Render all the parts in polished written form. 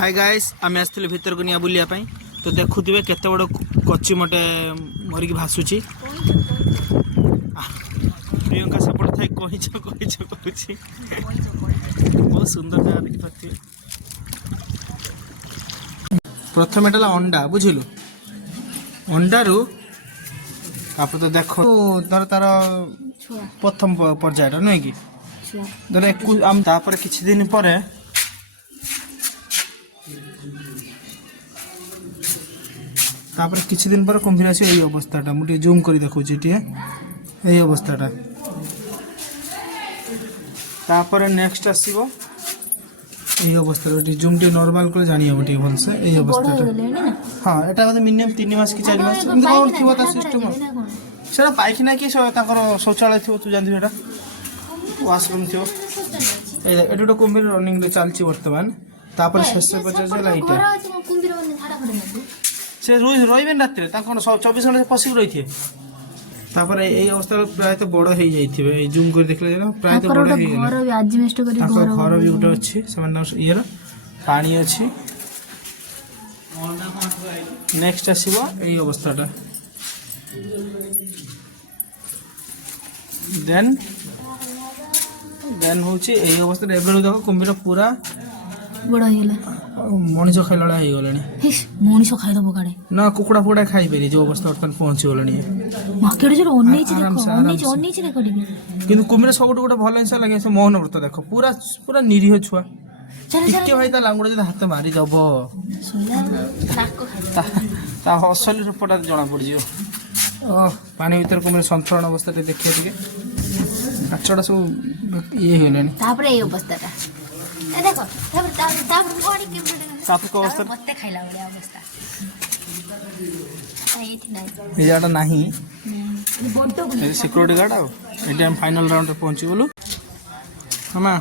Hi guys आम आसती भर को निया बुलिया तो देखुवे केते बड़ कच्ची मटे मरिक भासुची प्रियंका सेपट थे कहीच कहीच कहूँ बहुत सुंदर जगह देखिपे। प्रथम एटा अंडा बुझिलु अंडारू आप तो देख धर तार प्रथम पर्याय नुह कि धर तापर किछि दिन पर किछि दिन पर कुंभीर आसी यही अवस्थाटा मुझे जूम कर देखुची यही अवस्थाटा तापर नेक्स्ट आसीबो यही अवस्था जूम टी नॉर्मल कर जानी हम टी भलसे यही अवस्थाटा। हां एटा मतलब मिनिमम 3 मास कि 4 मास एंद कोन थिबो ता सिस्टम सेरा पाइखना कि ताकर शौचालय थिबो तू जानथि एटा वाशरूम थिबो एटो तो कुंभीर रनिंग रे चलची वर्तमान तापर शेष पचास लाइट से रही रात कौन 24 घंटा पशिक रही थे तापर यही अवस्था प्राय तो बड़ हो जाइए जूम कर देखले प्राय तो बड़ घर भी गोटे अच्छी ये पानी अच्छी नेक्स्ट आसीबो यही अवस्थाटा देन होची यही अवस्था एबे देखो कुंभीर पूरा बड़ा मनीष खाइला मनीष खाइदब काड़े ना कुकुड़ा फुकुड़ा खाई पारे जो अवस्था बर्तमान पहुंची गलानी किंतु कुमिर सब गोटे भल जिन लगे से मोहन व्रत देख पूरा पूरा निरीह छुआ टिके भाई लांगुड़ा जो हाथ मारी दब असली रूपटा जना पड़ जाओ पानी भर कुमिर संतुलन अवस्था देखिए टे काचड़ा सब ये अवस्था नहीं सिक्योरिटी गार्ड आम फाइनल राउंड पहुंची गलु हाँ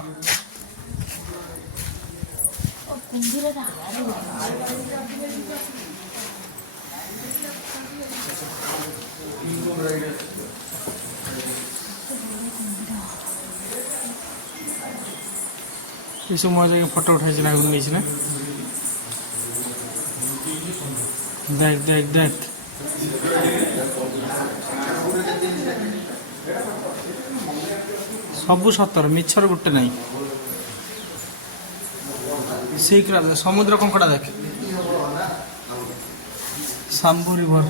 ये सब मजा फोटो उठाई ना देख देख देख सबू सतर मिछर गोटे नहीं शीघ्र समुद्र कंकड़ा देख सांबू रिवर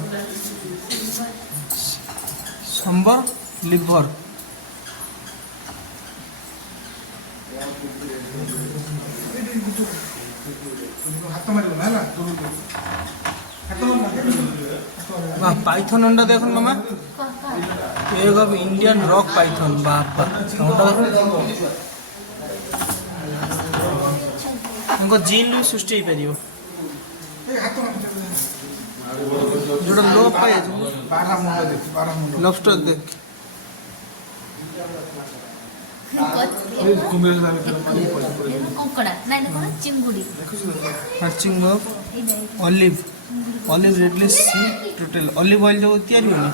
संबर लिवर पाइथन अंडा देख मामा एक ऑफ इंडियन रॉक पाइथन बापा जीन सृष्टि हो पार जो लो पाए लॉबस्टर देख ऑलिव ऑलिव रेडली सी टोटल ऑलिव ऑयल जो तैयारी होनी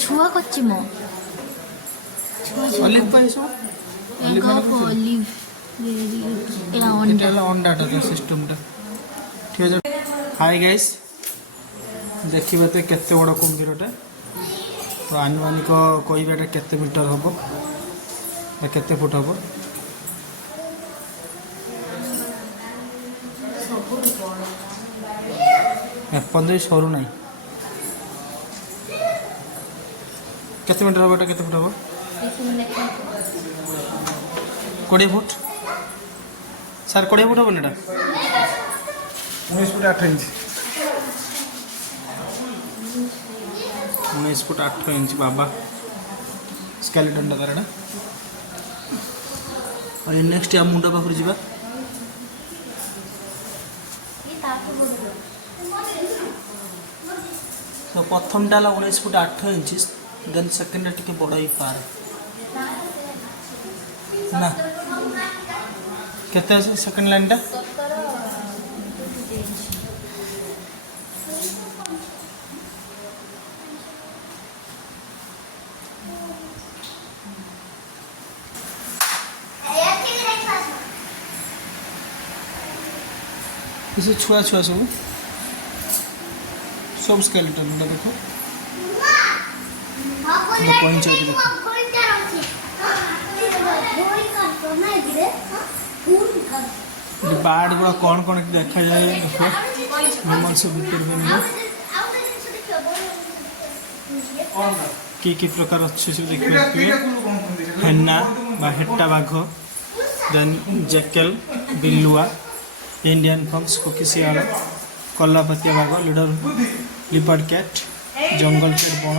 छुआ कच्ची मो ऑलिव पाइस ऑलिव एला अंडाटा सिस्टम टा ठीक है। हाय गाइस देखिए तो केते बड़ कुंभीरटा तो आनुमानिक कहबाटा केते मीटर हम केते फुट हम 15 सरू ना केते मीटर हम केते फुट हम 20 फुट सर 20 फुट हम ना 19 फुट 8 इंच 19 फुट 8 इंच बाबा स्केलेटन तारा और नेक्स्ट या मुंडा पाखर जा तो प्रथम टा 19 फुट 8 इंच देन सेकेंड टे बड़ ही पार ना केते सेकेंड लाइन टा ये छुआ छुआ सब सब स्केलेटन गुड़ा देखो कइंच एटी देखो बाड़ गुड़ा कौन कौन देखा जाए देखो नॉर्मल से भीतर में की प्रकार अच्छे से देखिए हेन्ना बा हेट्टा बाघ देन जैकल बिल्लुआ इंडियन फॉक्स कोकिशियाल कलापतिया बाघ लीडर लिपर्ड कैट जंगल के बण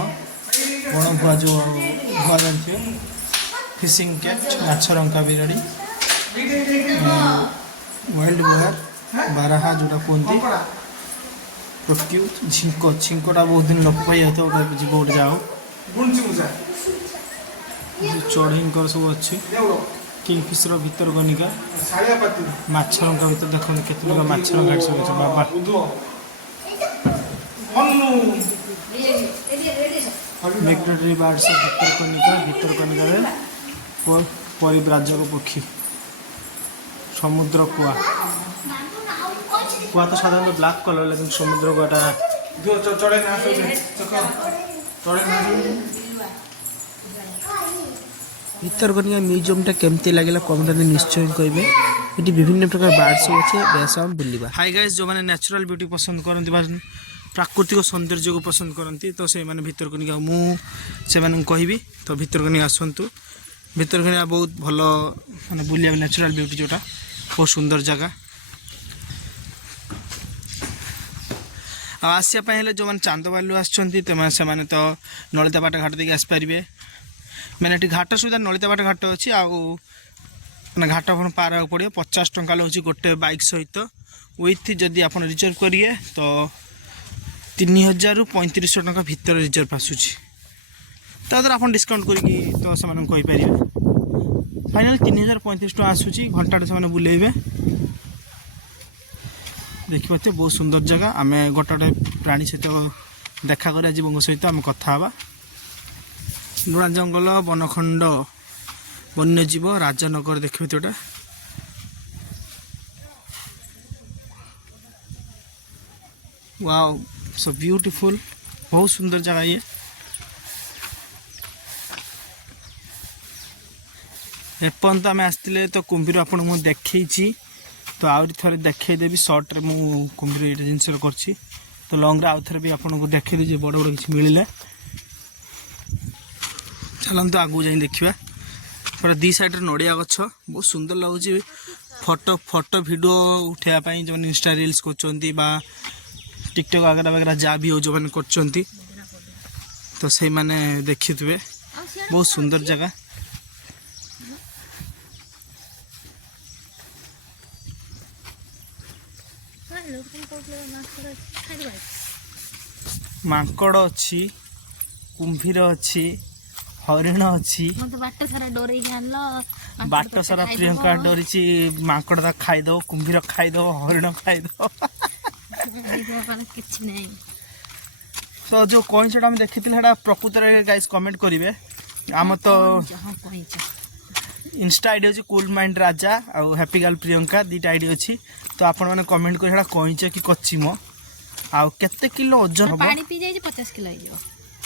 भुआ जो भुआ जानते फिशिंग कैट माछरंका बिराड़ी वाइल्ड बोयर बारहा जोटा कहते प्रोट्यूट झिंको झिंकोटा बहुत दिन न पाई जाता गोटे जीव गोटे जाओ चढ़ईकर सब अच्छी किंगफिशर भीतर कनिका माछरंका भीतर देखो केत माछरंका सब अच्छे बाबा मिग्रेटरी बर्ड्स भीतर कनिका परिव्राजक पक्षी समुद्र कुआ कुआ तो साधारण ब्लैक कलर लेकिन समुद्र कुआटा भितरकनिका म्यूजियमटा केमती लगे कमेंट निश्चय कहे ये विभिन्न प्रकार बार्ड सब अच्छे बेस बुलवा। हाय गाइस जो मैंने नेचुरल ब्यूटी पसंद करती प्राकृतिक सौंदर्य को पसंद करती तो से मैंने भितरकनिका मुझे कहबी तो भितरकनिका आसतु भितरकनिका बहुत भल माने बुलिया नेचुरल ब्यूटी जोटा बहुत सुंदर जगह आसपाई जो मैंने चांदबालू आसते से तो नलिताबाट घाट देखिए आसपारे मैंने ये घाट सुविधा नलिताबाट घाट अच्छी मैंने घाट आप पार पड़े 50 टंका लगे गोटे बाइक सहित विथ जदि आप रिजर्व करिए तो 3000 ରୁ 3500 टंका भितर रिजर्व आसूची तो आप डिस्काउंट करके तो से फाइनाल 3035 टका आसूची घंटा से बुलेबे देखिए बहुत सुंदर जगह आम गोटे गोटे प्राणी सहित देखा कर जीवों सहित आम कथा लुणा जंगल बनखंड वन्यजीव राजानगर देखिए तो वाओ सो ब्यूटीफुल बहुत सुंदर जगह ये एपर्यंत आम आसते तो कुंभीर आपको मुझे देखी तो आउरी थोड़े देखईदेवी सर्ट रे मु कुंभीर ये जिनस कर तो लंग रे आउ थे भी आपको देखी दीजिए बड़ बड़ किसी मिले चलते आगू जाए देखा पूरा दी साइड नड़िया गछ बहुत सुंदर लगुच फोटो फोटो वीडियो उठाई जो इंस्टा रील्स कर टिकटक वगैरह वगैरह जहाँ भी हो जो मैंने कर तो से मैंने देखी थे बहुत सुंदर जगह मांकड़ अच्छी कुंभीर अच्छी हरिण अच्छी बाट सारा प्रियंका डरी मांकड़ खाईद कुंभीर खाईद हरिण खाईद तो जो कइंचटा हम देखी प्रकृत गाइस कमेंट करेंगे आम तो इंस्टा आईडी अच्छी कूल माइंड राजा और हैप्पी गर्ल प्रियंका दुटा आईडी अच्छी तो आपण मैंने कमेंट कर कइंच कि कचिम आउ केते किलो ओजन हम पानी पी जाई 50 किलो आइ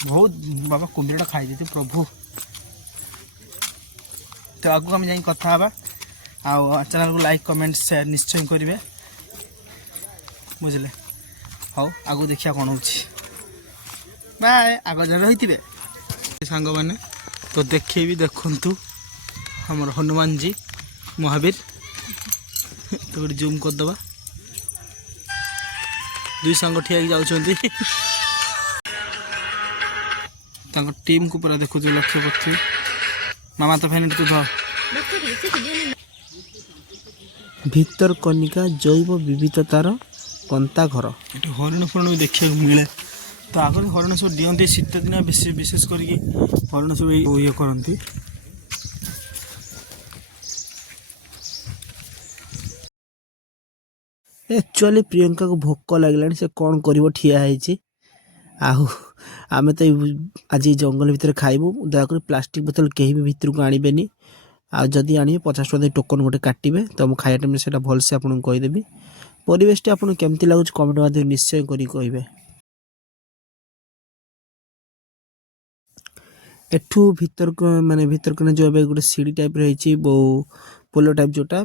बहुत बाबा कुंभीरटा खाई देते प्रभु तो आगु हम जाई कथा हबा आ चैनल को लाइक कमेंट शेयर निश्चय करेंगे बुझले हाँ आगु देखिया कौन हो बाय आग जन रही सांग मैंने तो देखे भी देखु हमर हनुमान जी महावीर तो गोटे जूम करदे दुई सांग ठिया जाऊँगी टीम को पूरा देखु लक्ष्य कर मामा तो फैन तू धर भितरकनिका जैव विविधतार कंता घर ये हरिण फरण देखा मिले तो आगे हरिण सब दिखती शीत दिन विशेष करके हरिण सब ये करती एक्चुअली प्रियंका को भोक लगे से कौन कर ठिया आम तो आज जंगल भितर खाइबू दयाकोरी प्लास्टिक बोतल कहीं भी भितर को आणवेनि आदि आने 50 टଙ୍କା टोकन गोटे काटे तो खाया टाइम से भलसे आपको कहीदेवी ପରିବେଶଟି ଆପଣଙ୍କୁ କେମିତି ଲାଗୁଛି କମେଣ୍ଟ ମାଧ୍ୟମରେ ନିଶ୍ଚୟ କରି କହିବେ। ଏଠୁ ଭିତରକୁ ମାନେ ଭିତରକୁ ଯିବା ପାଇଁ ଗୋଟେ ସିଡ଼ି ଟାଇପ୍ ରହିଛି ବହୁ ପୋଲ ଟାଇପ୍ ଯୋଉଟା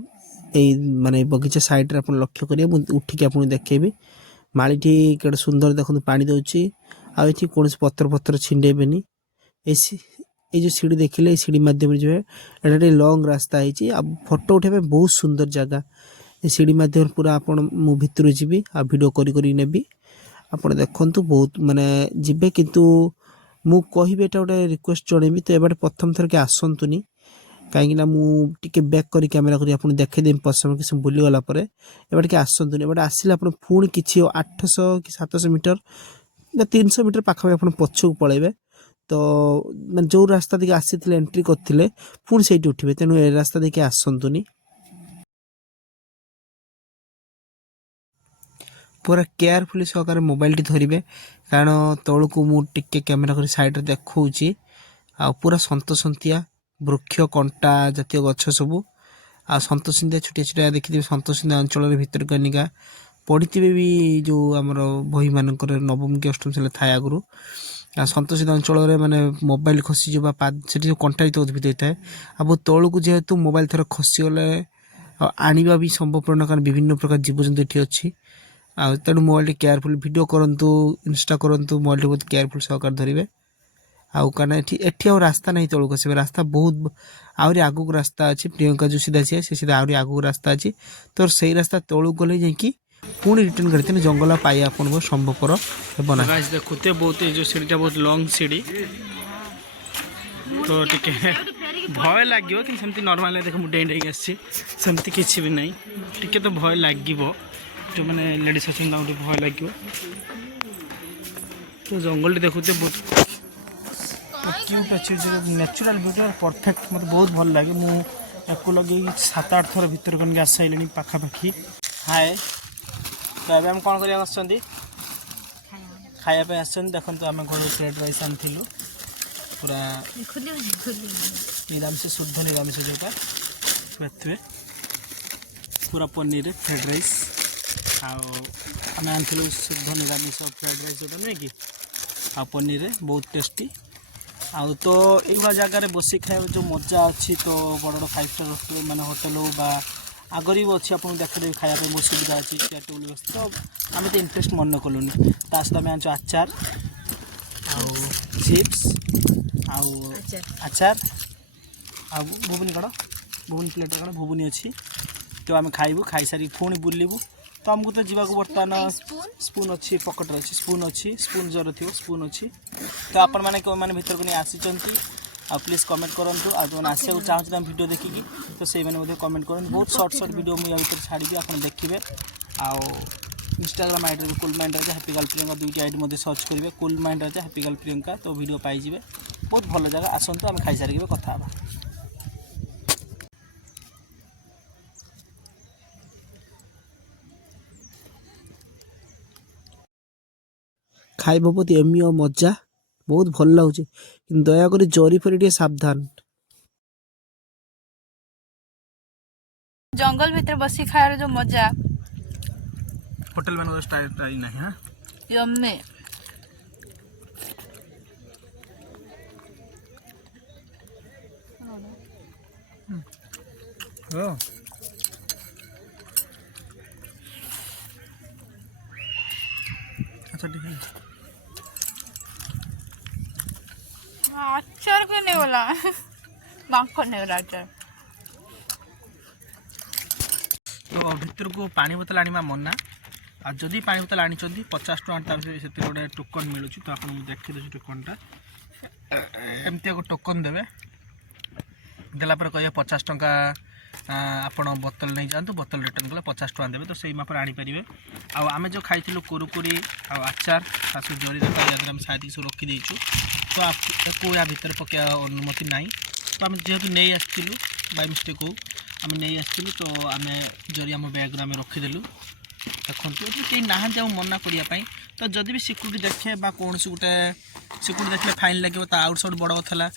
ଏଇ ମାନେ ବଗିଚା ସାଇଡ଼ରେ ଆପଣ ଲକ୍ଷ୍ୟ କରିବେ। ମୁଁ ଉଠିକି ଆପଣଙ୍କୁ ଦେଖେଇବି। ମାଳିଟି କେଡ଼େ ସୁନ୍ଦର ଦେଖନ୍ତୁ ପାଣି ଦେଉଛି। ଆଉ ଏଠି କୌଣସି ପତ୍ର ଛିଣ୍ଡେଇବେନି। এই যে সিঁড়ি ଦେଖିଲେ এই সিঁড়ি ମାଧ୍ୟମରେ ଯିବେ। ଏଟା ଗୋଟେ ଲଙ୍ଗ ରାସ୍ତା ହେଇଛି ଆଉ ଫଟୋ ଉଠେଇବା ପାଇଁ ବହୁତ ସୁନ୍ଦର ଜାଗା। ଏ ସିঁড়ି ମାଧ୍ୟମରେ ପୁରା ଆପଣ ମୁଁ ଭିତରୁ ଯିବି ଆଉ ଭିଡ଼ିଓ କରି ନେବି। ଆପଣ ଦେଖନ୍ତୁ ବହୁତ ମାନେ ଯିବେ, କିନ୍ତୁ ମୁଁ କହିବି ଏଟା ଗୋଟେ ରିକ୍ୱେଷ୍ଟ ଜଣେଇବି ତ ଏବାଟେ ପ୍ରଥମ ଥର କି ଆସନ୍ତୁନି, କାହିଁକିନା ମୁଁ ଟିକେ ବ୍ୟାକ୍ କରି କ୍ୟାମେରା କରି ଆପଣଙ୍କୁ ଦେଖେଇଦେବି ପଛରେ କିଛି ବୁଲିଗଲା ପରେ। ଏବାଟେ କି ଆସନ୍ତୁନି। ଏବାଟେ ଆସିଲେ ଆପଣ ପୁଣି କିଛି 800 କି 700 ମିଟର বা 300 ମିଟର ପାଖାପାଖି ଆପଣ ପଛକୁ ପଳେଇବେ। ତ ମାନେ ଯେଉଁ ରାସ୍ତା ଦେଇକି ଆସିଥିଲେ ଏଣ୍ଟ୍ରି କରିଥିଲେ ପୁଣି ସେଇଠି ଉଠିବେ। ତେଣୁ ଏ ରାସ୍ତା ଦେଇକି ଆସନ୍ତୁନି। ପୁରା କେୟାରଫୁଲି ସହକାରେ ମୋବାଇଲଟି ଧରିବେ, କାରଣ ତଳକୁ ମୁଁ ଟିକେ କ୍ୟାମେରା କରି ସାଇଡ଼ରେ ଦେଖାଉଛି। ଆଉ ପୁରା ସନ୍ତସନ୍ତିଆ ବୃକ୍ଷ କଣ୍ଟା ଜାତୀୟ ଗଛ ସବୁ। ଆଉ ସନ୍ତସନ୍ତିଆ ଛୋଟିଆ ଦେଖିଥିବେ ସନ୍ତସନ୍ତିଆ ଅଞ୍ଚଳରେ ଭିତରକନିକା ପଢ଼ିଥିବେ ବି, ଯେଉଁ ଆମର ବହିମାନଙ୍କର ନବମ କି ଅଷ୍ଟମ ଶ୍ରେଣୀରେ ଥାଏ ଆଗରୁ। ଆଉ ସନ୍ତସନ୍ତିଆ ଅଞ୍ଚଳରେ ମାନେ ମୋବାଇଲ ଖସିଯିବା ସେଠି ଯେଉଁ କଣ୍ଟାଳିତ ଉଦ୍ଭିଦ ହୋଇଥାଏ। ଆଉ ବହୁତ ତଳକୁ ଯେହେତୁ ମୋବାଇଲ ଥରେ ଖସିଗଲେ ଆଉ ଆଣିବା ବି ସମ୍ଭବପର ନୁହେଁ, କାରଣ ବିଭିନ୍ନ ପ୍ରକାର ଜୀବଜନ୍ତୁ ଏଠି ଅଛି। ଆଉ ତେଣୁ ମୋବାଇଲଟି କେୟାରଫୁଲ୍ ଭିଡ଼ିଓ କରନ୍ତୁ, ଇନଷ୍ଟା କରନ୍ତୁ, ମୋବାଇଲଟି ବହୁତ କେୟାରଫୁଲ୍ ସହକାରେ ଧରିବେ। ଆଉ କାରଣ ଏଠି ଆଉ ରାସ୍ତା ନାହିଁ ତଳକୁ ଆସିବେ। ରାସ୍ତା ବହୁତ ଆହୁରି ଆଗକୁ ରାସ୍ତା ଅଛି। ପ୍ରିୟଙ୍କା ଯେଉଁ ସିଧା ଆସିବେ ସେ ସିଧା ଆହୁରି ଆଗକୁ ରାସ୍ତା ଅଛି। ତ ସେଇ ରାସ୍ତା ତଳକୁ ଗଲେ ଯାଇକି ପୁଣି ରିଟର୍ନ କରିଥିଲେ ଜଙ୍ଗଲ ପାଇବା ଆପଣଙ୍କୁ ସମ୍ଭବପର ହେବ ନା। ଦେଖୁଥିବେ ବହୁତ ଏଇ ଯେଉଁ ସିଡ଼ିଟା ବହୁତ ଲଙ୍ଗ ସିଡ଼ି, ତ ଟିକେ ଭୟ ଲାଗିବ, କିନ୍ତୁ ସେମିତି ନର୍ମାଲ ଦେଖ ମୁଁ ଡେଇଁକି ଆସିଛି, ସେମିତି କିଛି ବି ନାହିଁ। ଟିକେ ତ ଭୟ ଲାଗିବ, ଯେଉଁମାନେ ଲେଡ଼ିସ୍ ଅଛନ୍ତି ତାଙ୍କୁ ଟିକେ ଭୟ ଲାଗିବ। ତ ଜଙ୍ଗଲଟି ଦେଖୁଥିବେ ବହୁତ କ୍ୟୁଟ୍ ଅଛି, ନ୍ୟାଚୁରାଲ୍ ବ୍ୟୁଟି ପରଫେକ୍ଟ। ମୋତେ ବହୁତ ଭଲ ଲାଗେ। ମୁଁ ୟାକୁ ଲଗେଇକି 7-8 ଥର ଭିତରକନିକା ଆସି ସାରିଲିଣି ପାଖାପାଖି। ହାଏ, ତ ଏବେ ଆମେ କ'ଣ କରିବାକୁ ଆସିଛନ୍ତି? ଖାଇବା ପାଇଁ ଆସିଛନ୍ତି। ଦେଖନ୍ତୁ ଆମେ ଘରୁ ପ୍ଲେଟ୍ ରାଇସ୍ ଆଣିଥିଲୁ, ପୁରା ନିରାମିଷ, ଶୁଦ୍ଧ ନିରାମିଷ ଯେଉଁଟା ଦେଖିଥିବେ, ପୁରା ପନିରରେ ଫ୍ରାଏଡ଼ ରାଇସ୍। ଆଉ ଆମେ ଆଣିଥିଲୁ ଶୁଦ୍ଧ ନିରାମିଷ ଫ୍ରାଏଡ଼ ରାଇସ୍ ଯେଉଁଟା ନୁହେଁ କି, ଆଉ ପନିରରେ ବହୁତ ଟେଷ୍ଟି। ଆଉ ତ ଏଇଭଳିଆ ଜାଗାରେ ବସି ଖାଇବା ଯେଉଁ ମଜା ଅଛି, ତ ବଡ଼ ବଡ଼ 5 ଷ୍ଟାର୍ ହୋଟେଲ ମାନେ ହୋଟେଲ ହଉ ବା ଆଗରେ ବି ଅଛି, ଆପଣଙ୍କୁ ଦେଖାଦେବି ଖାଇବା ପାଇଁ ବହୁତ ସୁବିଧା ଅଛି, ଚେୟାର ଟେବୁଲ ବସି। ତ ଆମେ ତ ଇଣ୍ଟରେଷ୍ଟ ମନେ କଲୁନି। ତା ସହିତ ଆମେ ଆଣିଛୁ ଆଚାର ଆଉ ଚିପ୍ସ ଆଉ ଆଚାର ଆଉ ଘୁଗୁନି କଣ, ଘୁଗୁନି ପ୍ଲେଟ୍ରେ କଣ ଘୁଗୁନି ଅଛି। ତ ଆମେ ଖାଇବୁ, ଖାଇସାରିକି ପୁଣି ବୁଲିବୁ। ତ ଆମକୁ ତ ଯିବାକୁ ବର୍ତ୍ତମାନ ସ୍ପୁନ୍ ଅଛି, ପକେଟରେ ଅଛି ସ୍ପୁନ୍ ଅଛି, ସ୍ପୁନ୍ ଜର ଥିବ ସ୍ପୁନ୍ ଅଛି। ତ ଆପଣମାନେ କେଉଁମାନେ ଭିତରକୁ ନେଇ ଆସିଛନ୍ତି ଆଉ ପ୍ଲିଜ୍ କମେଣ୍ଟ କରନ୍ତୁ। ଆଉ ଯେଉଁମାନେ ଆସିବାକୁ ଚାହୁଁଛନ୍ତି ଆମ ଭିଡ଼ିଓ ଦେଖିକି, ତ ସେଇମାନେ ମଧ୍ୟ କମେଣ୍ଟ କରନ୍ତୁ। ବହୁତ ସର୍ଟ ଭିଡ଼ିଓ ମୁଁ ୟା ଭିତରେ ଛାଡ଼ିବି, ଆପଣ ଦେଖିବେ। ଆଉ ଇନଷ୍ଟାଗ୍ରାମ ଆଇଡ଼ିରେ କୁଲ୍ ମାଇଣ୍ଡ ରାଜା, ହ୍ୟାପି ଗାର୍ଲ ପ୍ରିୟଙ୍କା ଦୁଇଟି ଆଇଡ଼ି ମଧ୍ୟ ସର୍ଚ୍ଚ କରିବେ, କୁଲ୍ ମାଇଣ୍ଡ ରାଜା, ହ୍ୟାପି ଗାର୍ଲ ପ୍ରିୟଙ୍କା, ତ ଭିଡ଼ିଓ ପାଇଯିବେ। ବହୁତ ଭଲ ଜାଗା, ଆସନ୍ତୁ ଆମେ ଖାଇସାରିକି କଥା ହେବା। ଖାଇବା ବହୁତ ଏମି ଆଉ ମଜା, ବହୁତ ଭଲ ଲାଗୁଛି, କିନ୍ତୁ ଦୟାକରି ଜରି ଫରି ଟିକେ ସାବଧାନ। ଜଙ୍ଗଲ ଭିତରେ ବସି ଖାଇବାର ଯୋଉ ମଜା, ହୋଟେଲ ମାନଙ୍କର ଷ୍ଟାଇଲ ନାହିଁ। ହଁ ଯମେ ଆଚ୍ଛା ठीक है। ଆଚାର କେ ନେଇଗଲା ବାଙ୍କ ନେଇଗଲା ଆଚାର। ତ ଭିତରକୁ ପାଣି ବୋତଲ ଆଣିବା ମନା। ଆଉ ଯଦି ପାଣି ବୋତଲ ଆଣିଛନ୍ତି 50 ଟଙ୍କା, ତା ସେଥିରେ ଗୋଟେ ଟୋକନ୍ ମିଳୁଛି। ତ ଆପଣଙ୍କୁ ଦେଖିଦେଉଛି ଟୋକନ୍ଟା, ଏମିତି ଏକ ଟୋକନ୍ ଦେବେ। ଦେଲା ପରେ କହିବେ 50 ଟଙ୍କା ଆପଣ ବୋତଲ ନେଇଯାଆନ୍ତୁ, ବୋତଲ ରିଟର୍ନ କଲେ 50 ଟଙ୍କା ଦେବେ। ତ ସେଇ ମାପରେ ଆଣିପାରିବେ। ଆଉ ଆମେ ଯେଉଁ ଖାଇଥିଲୁ କୁରୁକୁରି ଆଉ ଆଚାର, ତା ସବୁ ଜରି ଦେଖା ଯାହାଦ୍ୱାରା ଆମେ ସାଇତିକି ସବୁ ରଖିଦେଇଛୁ। ତ ତାକୁ ୟା ଭିତରେ ପକାଇବା ଅନୁମତି ନାହିଁ। ତ ଆମେ ଯେହେତୁ ନେଇ ଆସିଥିଲୁ, ବାଇ ମିଷ୍ଟେକ୍ ହଉ ଆମେ ନେଇ ଆସିଥିଲୁ, ତ ଆମେ ଜରି ଆମ ବ୍ୟାଗ୍ରେ ଆମେ ରଖିଦେଲୁ। ଦେଖନ୍ତୁ ଏଠି କେହି ନାହାନ୍ତି ଆଉ ମନା କରିବା ପାଇଁ। ତ ଯଦି ବି ସିକ୍ୟୁରିଟି ଦେଖେ ବା କୌଣସି ଗୋଟେ ସିକ୍ୟୁରିଟି ଦେଖିଲେ ଫାଇନ୍ ଲାଗିବ। ତା ଆଉଟ୍ ସାଇଡ଼୍ ବଡ଼ କଥା ହେଲା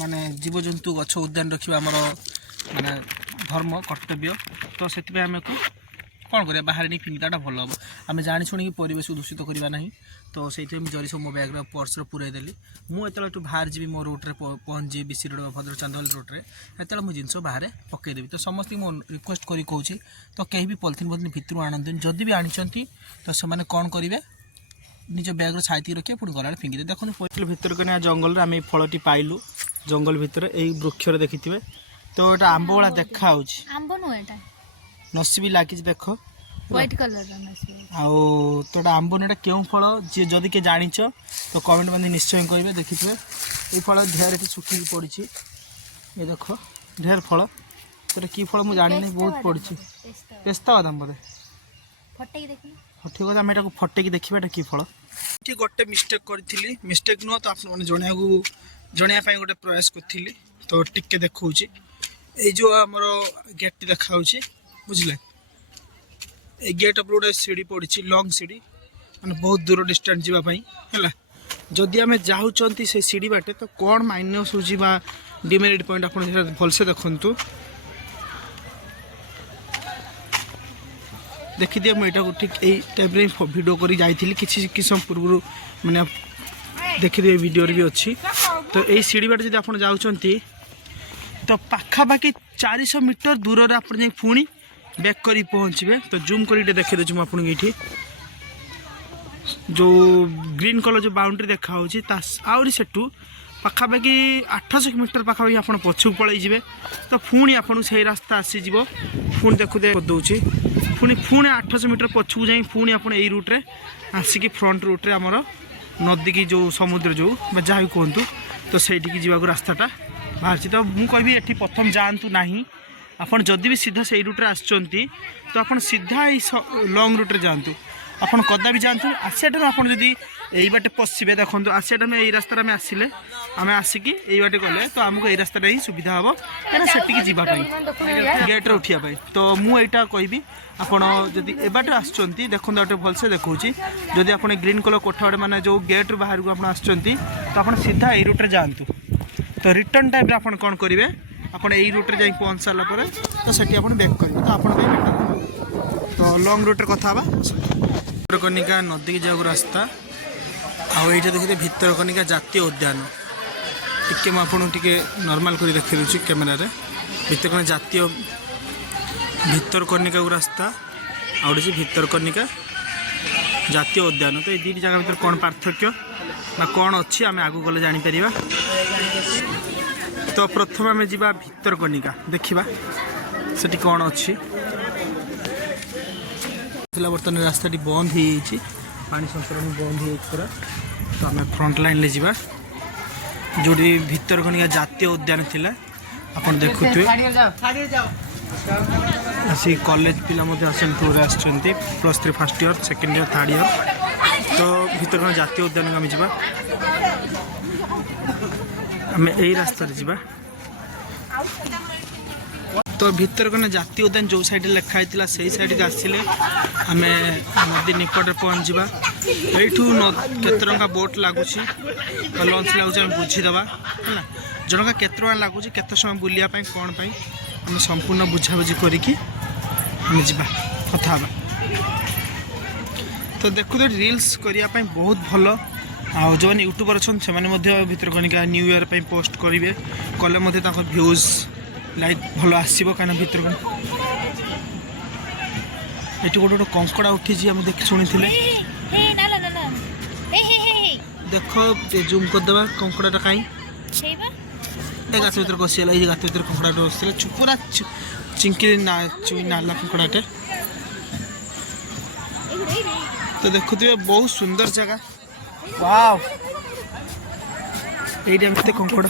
ମାନେ ଜୀବଜନ୍ତୁ ଗଛ ଉଦ୍ୟାନ ରଖିବା ଆମର ମାନେ ଧର୍ମ କର୍ତ୍ତବ୍ୟ। ତ ସେଥିପାଇଁ ଆମକୁ कौन करिया बाहर नहीं फिंगिदाटा भल हम आम जाणी शुणी परिवेश दूषित करवा ना तो से जरी सब मो बैग पर्स पूरे देली मुझे बाहर जी मो रोड्रे पहुँच जी बीसी रोड भद्र चांदोल रोड्रे से मुझे जिन बाहर पकईदेवी तो समस्त मो रिक्वेस्ट करी कहूँ तो कहीं भी पॉलिथिन भितर आणतुनि जदि भी आनी तो से कौन करेंगे निज बैग साइती रखिए पुणी गला फिंगी देखो पहुँचल भितर कने जंगल आम फलटी पाइलु जंगल भितर यही वृक्ष देखी तो ये आंब वाला देखा आंब नुह नसी भी लगी देख व्हाइट कलर आउ तो आंब ना क्यों फल जी जदि किए जाच तो कमेंट बंदी निश्चय करेंगे देखिए ये फल ढेर सुखी पड़ी ये देख ढेर फल तो कि फल मुझे जानी बहुत पड़ी पेस्ता बादाम बोधे ठीक है आम यहाँ फटेक देखा कि फल ये गोटे मिस्टेक करी मिस्टेक नुह तो आप जनवाई गोटे प्रयास करी तो टिके देखा ये जो आमर गेट देखा बुझे ये गेट उपर गोटे सीढ़ी पड़ी लंग सीढ़ी मैंने बहुत दूर डिस्टेंस जावाई है जदि आम जाऊँच से सीढ़ी बाटे तो कौन माइनस हो डिमेरिट पॉइंट आप भलसे देखु देखिए मुझे ठीक यही टाइप भिडियो कर जाइली किसी समय पूर्व मैंने देखिए वीडियो भी अच्छी तो यही सीढ़ी बाट जब आप जाऊँच तो पाखापाखि 400 मीटर दूर आप पुणी बैक कर पहुँचे तो जूम कर देखी दूसरी मुझे ये जो ग्रीन कलर जो बाउंड्री देखा आहरी सेठू पाखापाखि 800 मीटर पाखापाखि आप पछक पलैजे तो पुणी आपको से रास्ता आसीज पुणी देखु करदे पुणी पुणी 800 मीटर पछक जाए पुणी आप रूट्रे आसिक फ्रंट रूट्रे आमर नदी की जो समुद्र जो जहाँ भी कहतु तो सहीठी जावाक रास्ताटा बाहर तो मुझे कहि ये प्रथम जातु ना आपड़ जदि भी सीधा से रूट्रे आसुँच तो आप सीधा लंग रूट्रे जातु आपड़ कदा भी जातु आसिया टाइम आप यही बाटे पशे देखो आसिया टाइम यही रास्ता आम आसिले आम आसिक यही बाटे गले तो आमको यही रास्ता ही सुविधा हम क्या से जावाई गेट्रे उठापी तो मुझे कहि आपड़ जदि एबाटे आसुँच देखो गोटे भलसे देखा जदि आप ग्रीन कलर कोठा मैंने जो गेट्रु बाहर को आप तो आप सीधा यही रूट्रे जातु तो रिटर्न टाइम आप कौन करेंगे आपड़ यही रूट्रे जा पहुँच सारापर तो से बैक करेंगे तो आपको बेटर तो लंग रूट्रे कथा भितरकनिका नदी की जाऊ रास्ता आईटा देखिए भितरकनिका जातीय उद्यान टिके मुझे नॉर्मल कर देखी दूसरी कैमेरा भितरकनिका जातीय भितरकनिका रास्ता आउे भितरकनिका जातीय उद्यान तो ये दुईट जगह भर कौन पार्थक्य ना कौन अच्छी आम आगू गले जापर तो प्रथम आम जा भितरकनिका देखा से कौन अच्छी बर्तमान रास्ता बंद हो पानी संचरण बंद हो पूरा तो आम फ्रंट लाइन ले जा जो भितरकनिका जातीय उद्यान थिला आपन देखुथे आसी कॉलेज पिला आसन टूर आसछन्ती +3 first year second year third year तो भितरकनिका जातीय उद्यान आम जा आम यही रास्ता जा तो भितरकनिका जातीय उद्यान जो साइड लिखाई से साइड के आसिले आम नदी निकट पहुँच यू के बोट लगुच लंच लगुच बुझीदबा है जनका के लगुच के समय बुलापी कौन पाई आम संपूर्ण बुझाबुझी करके कथा तो देखु तो रील्स करने बहुत भल आ जो यूट्यूबर अच्छा से भितरकनिका न्यू ईयर पोस्ट करेंगे कले भ्यूज लाइक भल आसो कहीं भर ये गोटे गोटे कंकड़ा उठी देख शुणी देख जूम करदे कंकड़ा कहीं गात भर कसीगला ये गात भर कंकड़ा बसते पूरा चिंकी चुई नाला कंकड़ाटे तो देखुए बहुत सुंदर जगह वाव ये कंकड़ा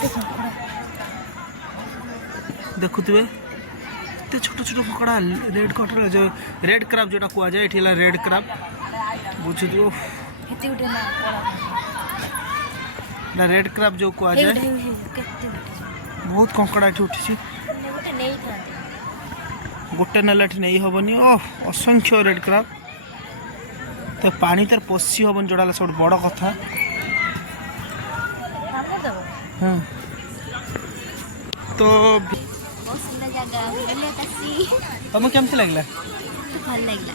देखुए एत छोट छोट कंकड़ा रेड कंकड़ा जो रेड क्राब जोटा कह जाए ये रेड क्राब बुझे रेड क्राब जो कह जाए बहुत कंकड़ा ये उठी गोटे ना नहीं हेनी ओह असंख्य रेड क्राब तो पानी तार पशि हेन जोड़ा सब बड़ कथा तो तुमको केमती लगला मत भल लागला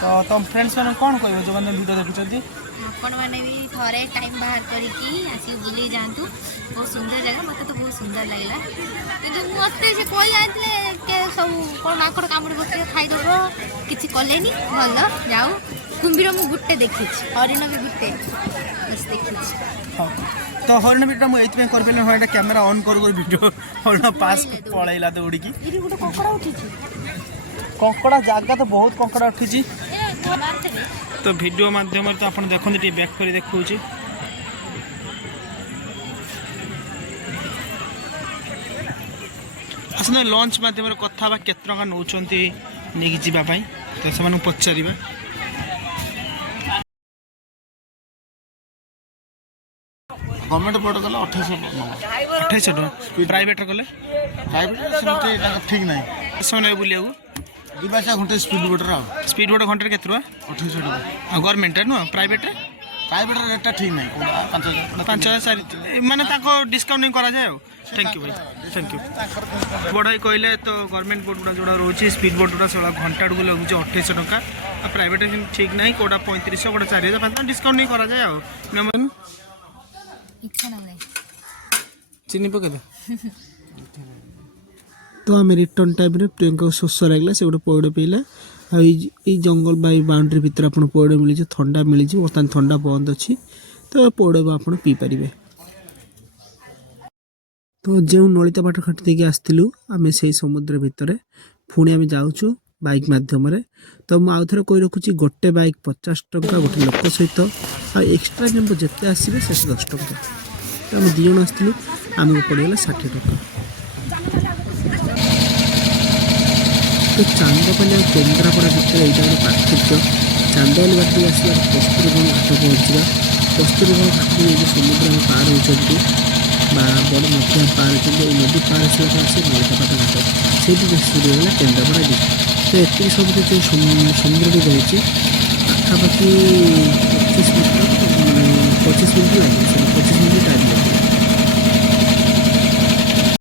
तो तुम फ्रेंड्स मैंने कौन कह जो मैंने वीडियो देखुं आपण मैंने भी थोड़े टाइम बाहर करके आसी बुले जातु बहुत सुंदर जगह मत तो बहुत सुंदर लगला कि मत से कह जाते सब कौन आकड़ कामुड़ी बस खाईदेव किसी कलेनी भल जाऊ कुंभीर मु गुटे देखी हरिण भी गुटे बस देखी हाँ तो हरिण वीडियो मुझे कर हाँ कैमेरा ऑन कर वीडियो हरिण पास पलैला दौड़ी गोटे ककड़ा उठी कंकड़ा जगह तो बहुत कंकड़ा उठी तो वीडियो माध्यम तो आप देखते बैक कर देखा आसने लंच माध्यम कथा केते टका नौ नहीं जावाई तो से पचार गवर्नमेंट बोर्ड गला 2800 टका प्राइवेट गले प्राइवेट ठीक नहीं समय बुलिया दिवासा घंटे स्पीड बोट घंटे के 2800 टका गवर्नमेंट नुह प्राइवेट प्राइवेट रेट ठीक नहीं 5000 माने डिस्काउंट नहीं करा जाए थैंक यू भाई थैंक यू बड़ भाई कहले तो गवर्नमेंट बोट गुड़ा जोड़ा रोचे स्पीड बोट गुड़ा से घंटा को लगुच 2800 टका प्राइवेट ठीक ना कौटा 3500 कौटा 4000 डिस्काउंट नहीं करा जाए इच्छा ना चिनी पके तो आम रिटर्न टाइम रे प्रियंका शोष लगला से गोटे पौड़ पीला जंगल बाउंड्री भितर आप पौड़ मिली थंडा मिली बर्तमान थंडा बंद अच्छी तो पौड़ आप पीपर तो जो नलिता बाट खट देके आसलु आम से समुद्र भितर पुणी आम जाऊँ बाइक मध्यम तो मुझे थे कही रखुची गोटे बाइक 50 टंका गोटे लोक सहित एक्सट्रा मेम्बर जिते आसवे से 10 टंका तो आम दिजन आसलु आमको पड़गला 60 टंका तो चांदपाली केन्द्रापड़ा भितर यहाँ गोटे पार्थक्य चांदपाली बाटे आसला कस्तूरबन घाट पहुँचा कस्तूरबन घाट जो समुद्र में पार होती बड़ नदी पार होती नदी पार आसला आसे नलितापाट घाट से शुरू केन्द्रापड़ा बीच तो ये सब जो समुद्र भी रही पाखापाखि 25 मिनट लगे 25 मिनट टाइम लगे